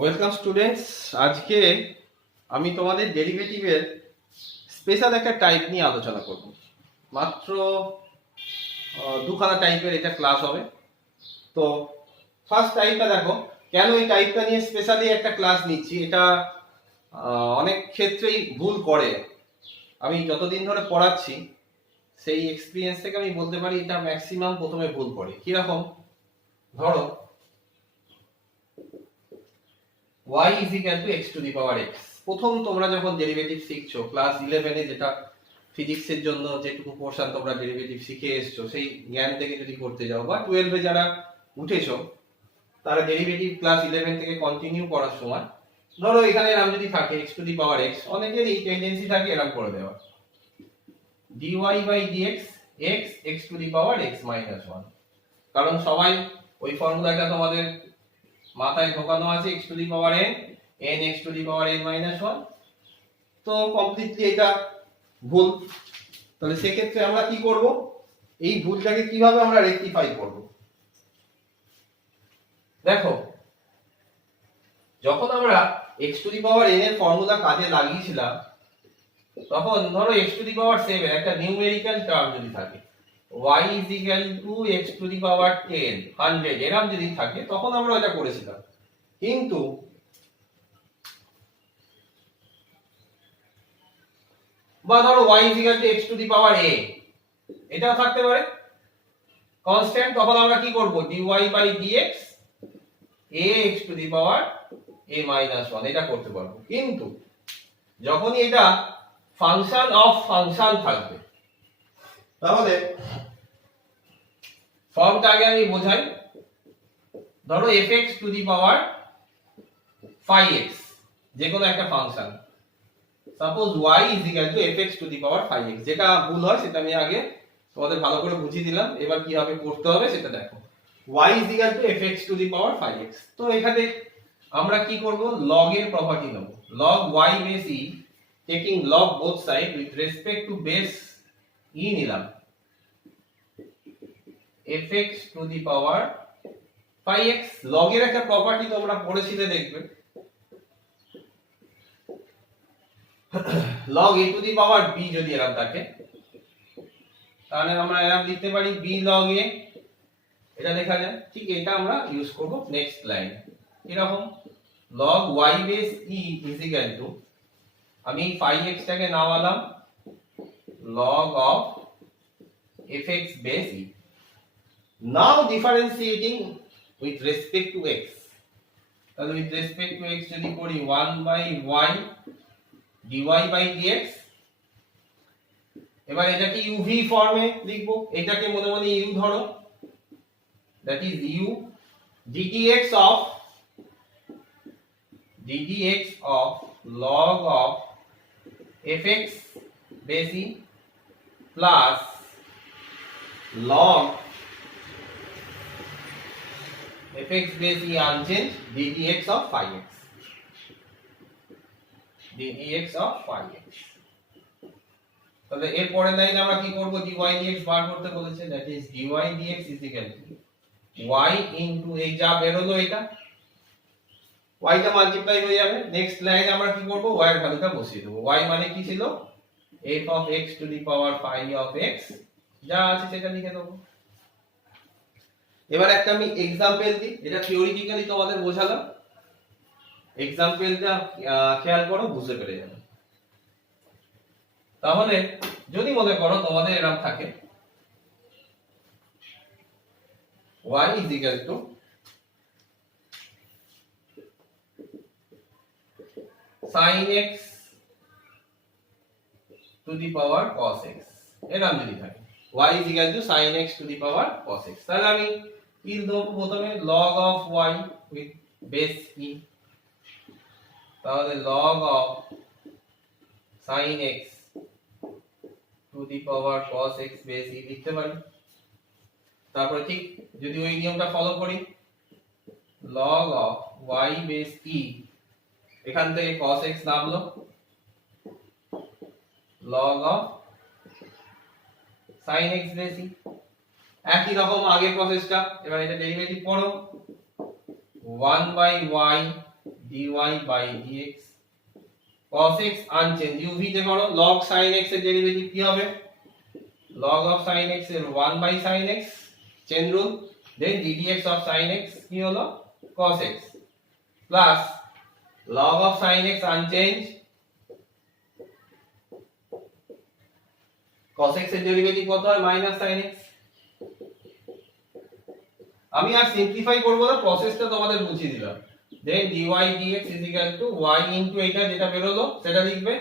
Welcome students. আজকে আমি তোমাদের ডেরিভেটিভের স্পেশাল একটা টাইপ নিয়ে আলোচনা করব। মাত্র দুখানা টাইপের এটা ক্লাস হবে। তো ফার্স্ট টাইপটা দেখো, কেন এই টাইপটা নিয়ে স্পেশালি একটা ক্লাস নিচ্ছি। এটা অনেক ক্ষেত্রেই ভুল করে। আমি যতদিন ধরে পড়াচ্ছি সেই এক্সপিরিয়েন্স থেকে আমি বলতে পারি এটা ম্যাক্সিমাম প্রথমে ভুল করে। কিরকম? ধরো y is equal to x to the power x। প্রথম তোমরা যখন ডেরিভেটিভ শিখছো ক্লাস 11 এ, যেটা ফিজিক্সের জন্য যেটুকু পোরশন তোমরা ডেরিভেটিভ শিখে এসছো সেই জ্ঞান থেকে যদি করতে যাও, বা 12 এ যারা উঠেছো তারা ডেরিভেটিভ ক্লাস 11 থেকে কন্টিনিউ করার সময় ধরো এখানে এরকম যদি থাকে x to the power x, অনেকেরই টেন্ডেন্সি থাকে এরকম করে দেওয়ার dy by dx x to the power x minus 1। কারণ সবাই ওই ফর্মুলাটা তোমাদের মাথায় ঢোকানো আছে x to the power n x to the power n minus 1। তো কমপ্লিটলি এটা ভুল। তাহলে সেক্ষেত্রে আমরা কি করব, এই ভুলটাকে কিভাবে আমরা রেকটিফাই করব? দেখো, যখন আমরা x to the power n এর ফর্মুলা কাজে লাগিয়েছিলাম তখন ধরো x to the power 7 একটা নিউমেরিক্যাল টার্ম যদি থাকে, y is equal to x to the power 10 100 এরকম যদি থাকে, তখন আমরা এটা করেছিলাম। কিন্তু বা ধরো y is equal to x to the power a, এটাও থাকতে পারে কনস্ট্যান্ট, তখন আমরা কি করব, dy by dx a x to the power a minus 1 এটা করতে পারবো। কিন্তু যখনই এটা ফাংশন অফ ফাংশন থাকবে, তাহলে ফর্মটা আগে আমি বোঝাই। ধরো fx to the power 5x যে কোনো একটা function, suppose y is equal to fx to the power 5x। যেটা ভুল হয় সেটা আমি আগে তোমাদের ভালো করে বুঝিয়ে দিলাম, এবার কিভাবে করতে হবে সেটা দেখো। y is equal to fx to the power 5x। তো এখানে আমরা কি করব, log এর প্রপার্টি নেব। log y base e, taking log both side with respect to base e নিলাম fx to the power 5x। log এর একটা প্রপার্টি তোমরা পড়েছিলে দেখবে, log a to the power b যদি এরকম থাকে তাহলে আমরা এরকম লিখতে পারি b log a, এটা লেখা যায়। ঠিক এটা আমরা ইউজ করব নেক্সট লাইন। এরকম log y base e is equal to, আমি 5x টাকে নামালাম log of fx base e। now differentiating with respect to x, তাহলে with respect to x যদি করি 1 by y dy by dx। এবার এটাকে uv ফর্মে লিখবো, এটাকে মনে মনে u ধরো, that is u ddx of log of fx base e plus log fx base e unchanged ddx of 5x তাহলে এর পরের লাইনে আমরা কি করব, dy dx বার করতে বলেছে, that is dy dx is equal to y into এই যা বেরোলো এটা y টা মাল্টিপ্লাই হয়ে যাবে। নেক্সট লাইনে আমরা কি করব, y এর ভ্যালুটা বসিয়ে দেব। y মানে কি ছিল, f of x to the power 5 of x, যা আছে সেটা লিখে দেব। এবার একটা আমি एग्जांपल দিই, এটা থিওরিটিক্যালি তোমাদের বোঝালাম, एग्जांपलটা খেয়াল করো, বুঝতে পেরে যাবে। তাহলে যদি মনে করো তোমাদের এরকম থাকে y is equal to sin x to the power cos x, এরকম যদি থাকে y is equal to sin x to the power cos x, তাহলে আমি কি দেব, প্রথমে log of y with base e, তাহলে log of sin x to the power cos x base e লিখতে পারি। তারপরে ঠিক যদি ওই নিয়মটা ফলো করি, log of y base e, এখান থেকে cos x নামলো, log of sin x base e, একই রকম আগে প্রসেসটা। এবার এটা ডেরিভেটিভ পড়ো, 1 by y dy by dx cos x unchange uv তে করো log sin x এর ডেরিভেটিভ কি হবে log of sin x এর 1 by sin x chain rule then ddx of sin x কি হলো cos x plus log of sin x unchanged cos x এর derivative কত হয় মাইনাস sin x আমি আর সিম্পলিফাই করব না প্রসেসটা তোমাদের বুঝিয়ে দিলাম দেন dy dx y ইনটু এটা যেটা বের হলো সেটা লিখবে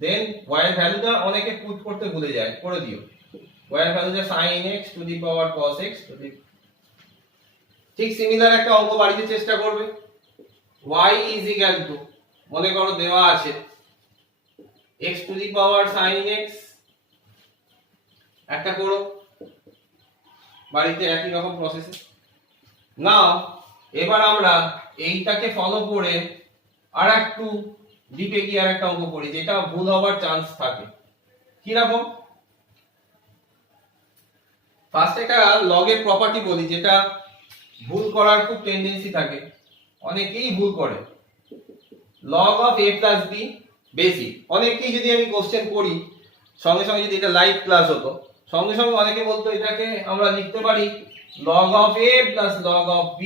দেন y এর ভ্যালুটা অনেকে পুট করতে ভুলে যায় করে দিও y এর ভ্যালুটা sin x to the power cos x to the ঠিক সিমিলার একটা অঙ্ক বাড়িতে চেষ্টা করবে y মনে করো দেওয়া আছে x to the power sin x একটা করো বাড়িতে একই রকম প্রসেসে নাও এবার আমরা এইটাকে ফলো করে আরেকটু ডিপে গিয়ে আরেকটা অঙ্ক করি যেটা ভুল হওয়ার চান্স থাকে কি রকম ফার্স্ট একটা লগ এর প্রপার্টি বলি যেটা ভুল করার খুব টেন্ডেন্সি থাকে অনেকেই ভুল করে log of a plus b basic অনেকেই যদি আমি কোশ্চেন করি সঙ্গে সঙ্গে যদি এটা লাইভ ক্লাস হতো সঙ্গে সঙ্গে অনেকে বলতো এটাকে আমরা লিখতে পারি log of a plus log of b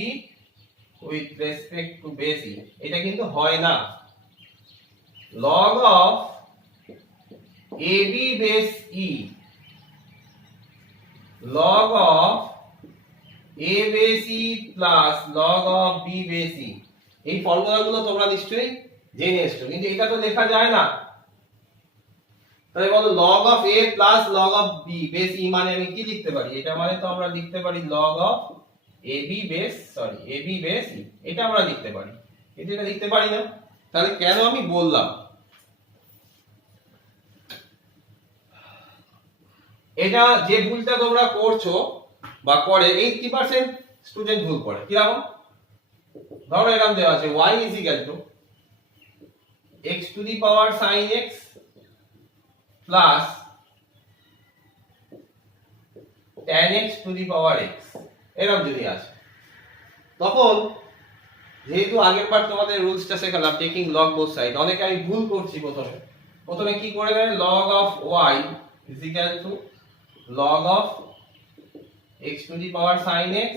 with respect to base e এটা কিন্তু হয় না log of ab base e log of a base e plus log of b base e এই ফর্মুলাগুলো তোমরা নিশ্চয়ই জেনে এসছো কিন্তু এটা তো লেখা যায় না তাহলে বলো log of a plus log of b base e মানে আমি কি লিখতে পারি এটা মানে তো আমরা লিখতে পারি log of ab base e এটা আমরা লিখতে পারি কিন্তু এটা লিখতে পারি না তাহলে কেন আমি বললাম এটা যে ভুলটা তোমরা করছো বা করে 80% স্টুডেন্ট ভুল করে কি রকম ধরো এরকম দেওয়া আছে y x to the power sin x plus tan x to the power x এরকম যদি আছে তখন যেহেতু আগের বার তোমাদের রুলসটা শেখালাম টেকিং log both সাইড অনেকে আমি ভুল করছি প্রথমে কি করে দেয় log of y is equal to log of x to the power sin x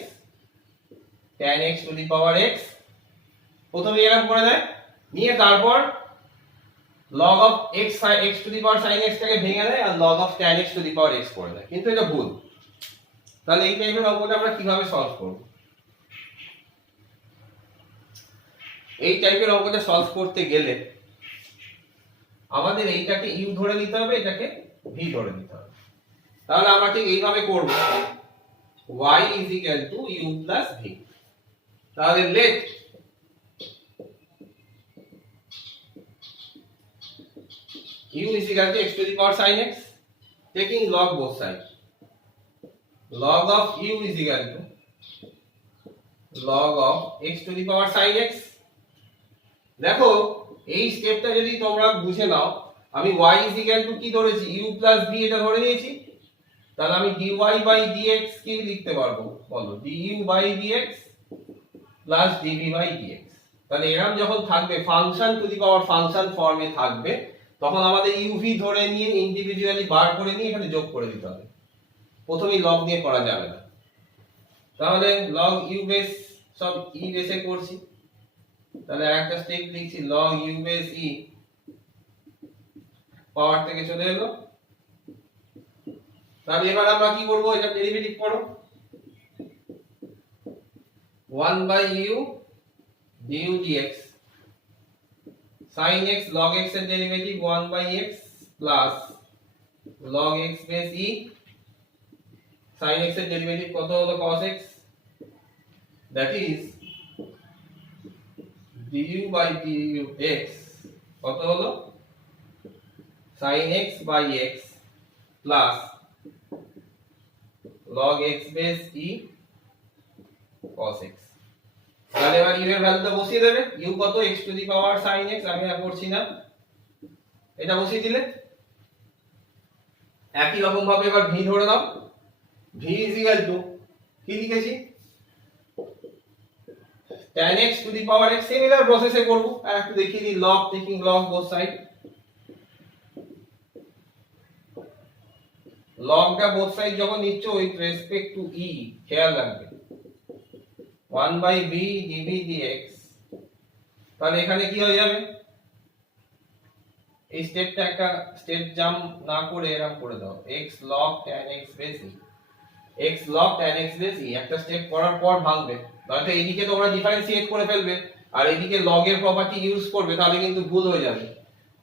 tan x to the power x প্রথমে এরকম করে দেয় নিয়ে তারপর log of x to the power sin x টাকে ভেঙে দেয় আর log of tan x to the power x করে দেয় কিন্তু এটা ভুল তাহলে এই টাইপের অঙ্কটা আমরা কিভাবে সলভ করব এই টাইপের অঙ্কটা সলভ করতে গেলে আমাদের এইটাকে u ধরে নিতে হবে এটাকে v ধরে নিতে হবে তাহলে আমরা ঠিক এইভাবে করব y u v তাহলে let u x to the power sin x taking log both sides log of u log of x to the power sin x দেখো এই স্টেপটা যদি তোমরা বুঝে নাও আমি y কি ধরেছি u v এটা ধরে নিয়েছি তাহলে আমি dy by dx কি লিখতে পারবো বলো du by dx plus dv by dx তাহলে এরকম যখন থাকবে function to the power function ফর্মে থাকবে তখন আমাদের uv ধরে নিয়ে ইন্ডিভিজুয়ালি বার করে নিয়ে এখানে যোগ করে দিতে হবে প্রথমেই লগ দিয়ে করা যাবে না তাহলে log u বেস সব e বেসে করছি তাহলে একটা স্টেপ লিখছি log u বেস e পাওয়ার থেকে চলে এলো তাহলে এবার আমরা কি করব এটা ডেরিভেটিভ করো 1 by u du dx sin x log x এর derivative 1 by x plus log x base e sin x এর ডেরিভেটিভ কত হলো cos x that is du by dx কত হলো sin x by x plus log x base e cos x তাহলে এবার u এর ভ্যালুটা বসিয়ে দেবে u কত x to the power sin x আমি আর করছি না এটা বসিয়ে দিলে একই রকম ভাবে এবার v ধরে দাও v কি লিখেছি tan x to the power x similar প্রসেসে করব। আর একটু দেখিয়ে দিই log, taking log both side, লগটা both side যখন নিচ্ছ with respect to e, খেয়াল রাখবে 1/b dv dx, তাহলে এখানে কি হয়ে যাবে, এই স্টেপটা একটা স্টেপ জাম্প না করে এরকম করে দাও, x log tan x base e, x log tan x base e, একটা স্টেপ করার পর ভাঙবে, নয়তো এইদিকে তোমরা ডিফারেন্সিয়েট করে ফেলবে আর এইদিকে লগ এর প্রপার্টি ইউজ করবে, তাহলে কিন্তু ভুল হয়ে যাবে।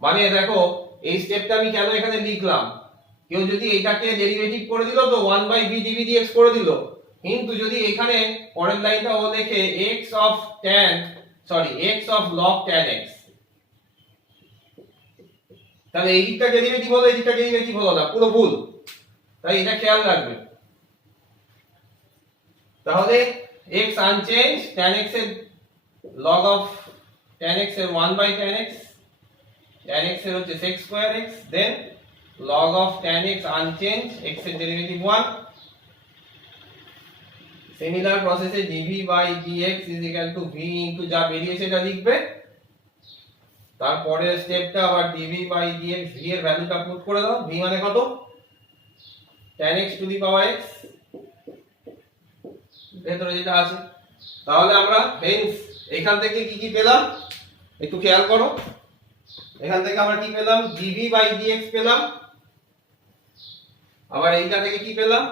মানে দেখো এই স্টেপটা আমি কেন এখানে লিখলাম, কেউ যদি এইটাকে ডেরিভেটিভ করে দিল তো 1/b dv dx করে দিল, কিন্তু যদি এখানে পরের লাইনটা ও লেখে x of log tan x, তাহলে এই দিকটা ডেরিভেটিভ হলো, এই দিকটা ডেরিভেটিভ হলো না, পুরো ভুল। তাই এটা খেয়াল রাখবে। তাহলে x আনচেঞ্জ, tan x এর log of tan x এর 1/tan x, tan x এর হচ্ছে sec square x, then log of tan x unchange, x এর ডেরিভেটিভ 1, সিমিলার প্রসেসে dv/dx = v ইনটু যা বেরিয়েছে এটা লিখবে, তারপরের স্টেপটা আবার dv/dx, v এর ভ্যালুটা পুট করে দাও, v মানে কত, tan x to the power x, ভেতরে যেটা আছে। তাহলে আমরা হেন্স এখান থেকে কি কি পেলাম একটু খেয়াল করো, এখান থেকে আমরা কি পেলাম, dv/dx পেলাম, আবার এইটা থেকে কি পেলাম,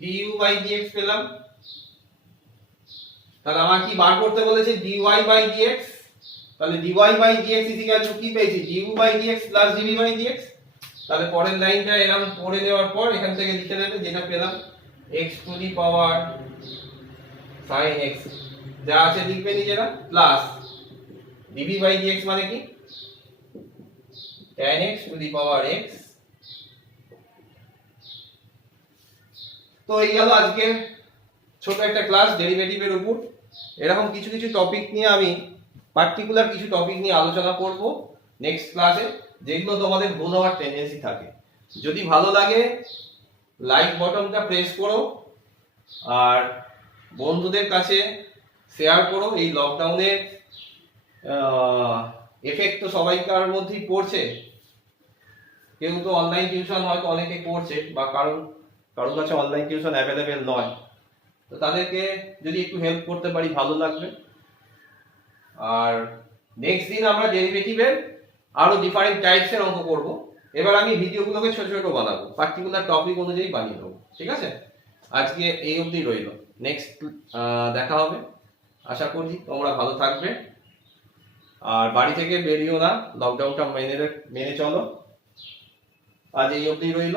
du/dx পেলাম। তাহলে আমার কি বার করতে বলেছে, dy/dx, তাহলে dy/dx কি পেয়েছি, du/dx প্লাস dv/dx। তাহলে পরের লাইনটা এরকম পড়ে দেওয়ার পর এখান থেকে লিখে দেবে যেটা পেলাম, x to the power sin x, যা আছে লিখবে নিজেরা, প্লাস dv/dx মানে কি, tan x to the power x। তো এই গেল আজকে ছোট একটা ক্লাস ডেরিভেটিভের উপর। এরকম কিছু কিছু টপিক নিয়ে আমি পার্টিকুলার কিছু টপিক নিয়ে আলোচনা করব নেক্সট ক্লাসে, যেগুলো তোমাদের ভুল হওয়ার টেন্ডেন্সি থাকে। যদি ভালো লাগে লাইক বাটনটা প্রেস করো আর বন্ধুদের কাছে শেয়ার করো। এই লকডাউনের এফেক্ট তো সবাইকার মধ্যেই পড়ছে, কেউ তো অনলাইন টিউশন হয়তো অনেকে করছে, বা কারোর কাছে অনলাইন টিউশন অ্যাভেলেবেল নয়, তো তাদেরকে যদি একটু হেল্প করতে পারি ভালো লাগবে। আর নেক্সট দিন আমরা ডেরিভেটিভের আরো ডিফারেন্ট টাইপসের অঙ্ক করব। এবার আমি ভিডিওগুলোকে ছোট ছোট বানাবো, পার্টিকুলার টপিক অনুযায়ী বানিয়ে দেবো, ঠিক আছে? আজকে এই অবধি রইল, নেক্সট দেখা হবে। আশা করি তোমরা ভালো থাকবে আর বাড়ি থেকে বেরিও না, লকডাউনটা মেনে চলো। আজ এই অবধি রইল।